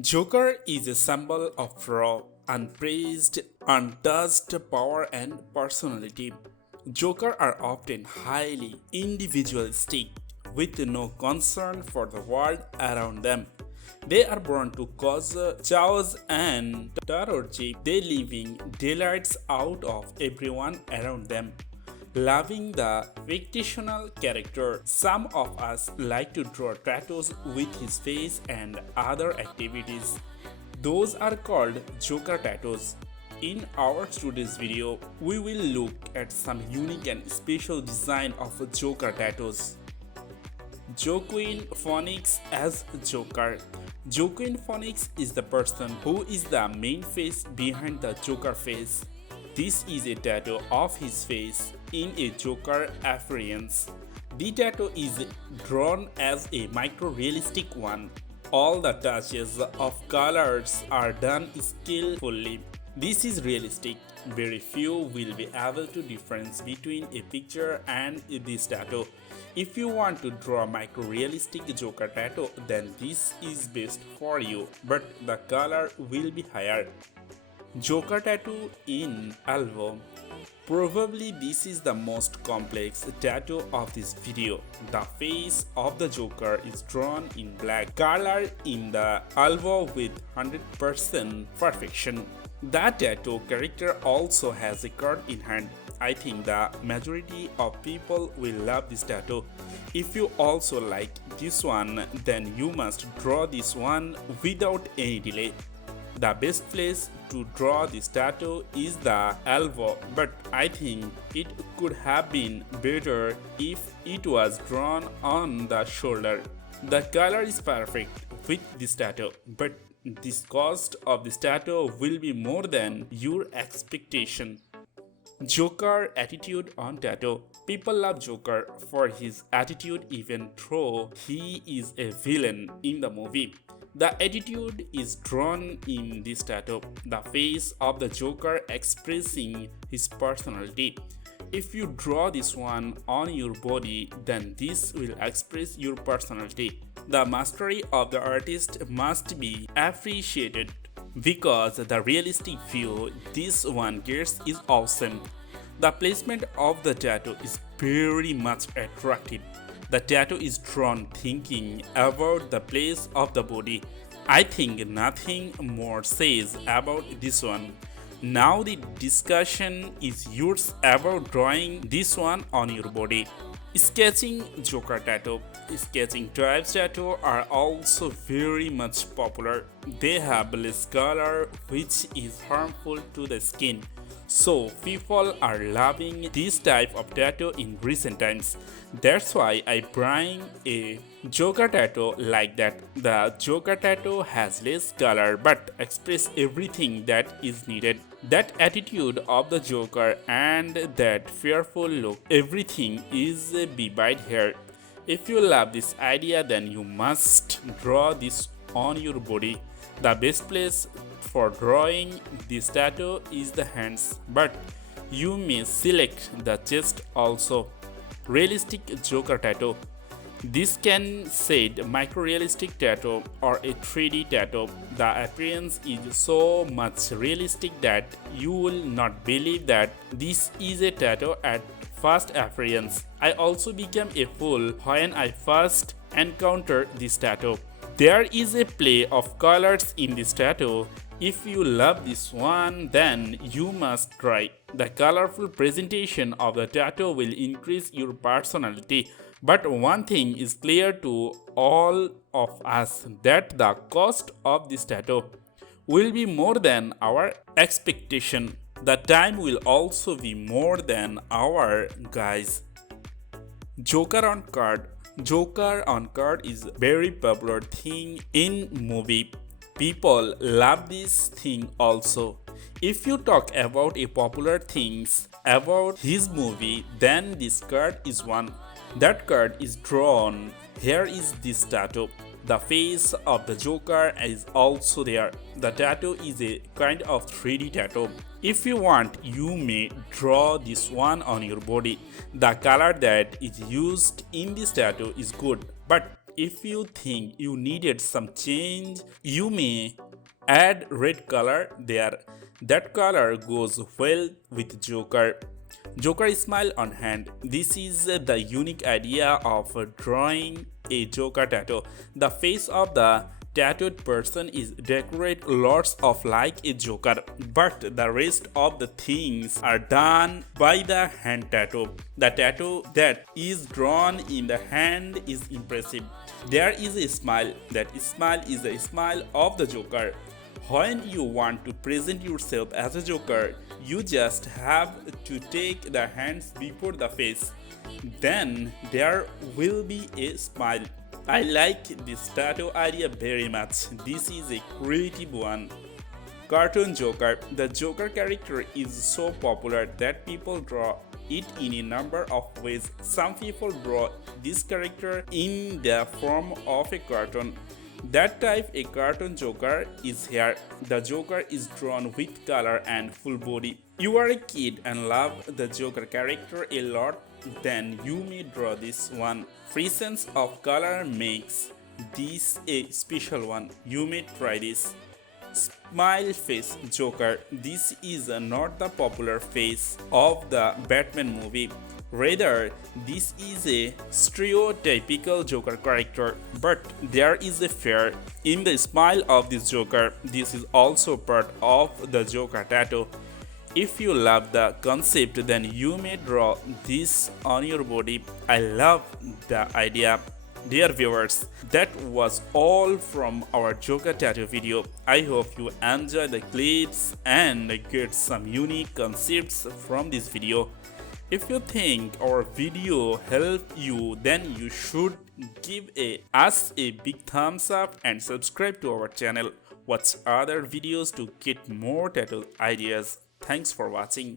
Joker is a symbol of raw, unpraised, untouched power and personality. Jokers are often highly individualistic with no concern for the world around them. They are born to cause chaos and terrorize. They living daylights out of everyone around them. Loving the fictional character, some of us like to draw tattoos with his face and other activities. Those are called Joker tattoos. In our today's video, we will look at some unique and special design of Joker tattoos. Joaquin Phoenix as Joker. Joaquin Phoenix is the person who is the main face behind the Joker face. This is a tattoo of his face in a Joker appearance. The tattoo is drawn as a micro-realistic one. All the touches of colors are done skillfully. This is realistic. Very few will be able to difference between a picture and this tattoo. If you want to draw micro-realistic Joker tattoo, then this is best for you, but the color will be higher. Joker tattoo in elbow. Probably this is the most complex tattoo of this video. The face of the Joker is drawn in black color in the elbow with 100% perfection. The tattoo character also has a card in hand. I think the majority of people will love this tattoo. If you also like this one, then you must draw this one without any delay. The best place to draw this tattoo is the elbow, but I think it could have been better if it was drawn on the shoulder. The color is perfect with this tattoo, but this cost of this tattoo will be more than your expectation. Joker attitude on tattoo. People love Joker for his attitude even though he is a villain in the movie. The attitude is drawn in this tattoo, the face of the Joker expressing his personality. If you draw this one on your body, then this will express your personality. The mastery of the artist must be appreciated because the realistic view this one gets is awesome. The placement of the tattoo is very much attractive. The tattoo is drawn thinking about the place of the body. I think nothing more says about this one. Now the discussion is yours about drawing this one on your body. Sketching Joker tattoo. Sketching types tattoo are also very much popular. They have less color which is harmful to the skin. So people are loving this type of tattoo in recent times. That's why I bring a Joker tattoo like that. The Joker tattoo has less color but express everything that is needed. That attitude of the Joker and that fearful look, everything is vivid here. If you love this idea, then you must draw this on your body. The best place for drawing this tattoo is the hands, but you may select the chest also. Realistic Joker tattoo. This can said micro-realistic tattoo or a 3D tattoo. The appearance is so much realistic that you will not believe that this is a tattoo at first appearance. I also became a fool when I first encountered this tattoo. There is a play of colors in this tattoo. If you love this one, then you must try. The colorful presentation of the tattoo will increase your personality. But one thing is clear to all of us, that the cost of this tattoo will be more than our expectation. The time will also be more than our guys. Joker on card. Joker on card is very popular thing in movie. People love this thing also. If you talk about a popular things about his movie, then this card is one. That card is drawn. Here is this tattoo. The face of the Joker is also there. The tattoo is a kind of 3D tattoo. If you want, you may draw this one on your body. The color that is used in this tattoo is good, but If you think you needed some change, you may add red color there. That color goes well with Joker. Joker smile on hand. This is the unique idea of drawing a Joker tattoo. The face of the tattooed person is decorated lots of like a Joker, but the rest of the things are done by the hand tattoo. The tattoo that is drawn in the hand is impressive. There is a smile. That smile is the smile of the Joker. When you want to present yourself as a Joker, you just have to take the hands before the face. Then there will be a smile. I like this tattoo idea very much. This is a creative one. Cartoon Joker. The Joker character is so popular that people draw it in a number of ways. Some people draw this character in the form of a cartoon. That type a cartoon Joker is here. The Joker is drawn with color and full body. You are a kid and love the Joker character a lot, then you may draw this one. Free sense of color makes this a special one. You may try this. Smile face Joker. This is not the popular face of the Batman movie. Rather, this is a stereotypical Joker character, but there is a fear in the smile of this Joker. This is also part of the Joker tattoo. If you love the concept, then you may draw this on your body. I love the idea. Dear viewers, that was all from our Joker tattoo video. I hope you enjoy the clips and get some unique concepts from this video. If you think our video helped you, then you should give us a big thumbs up and subscribe to our channel. Watch other videos to get more tattoo ideas. Thanks for watching.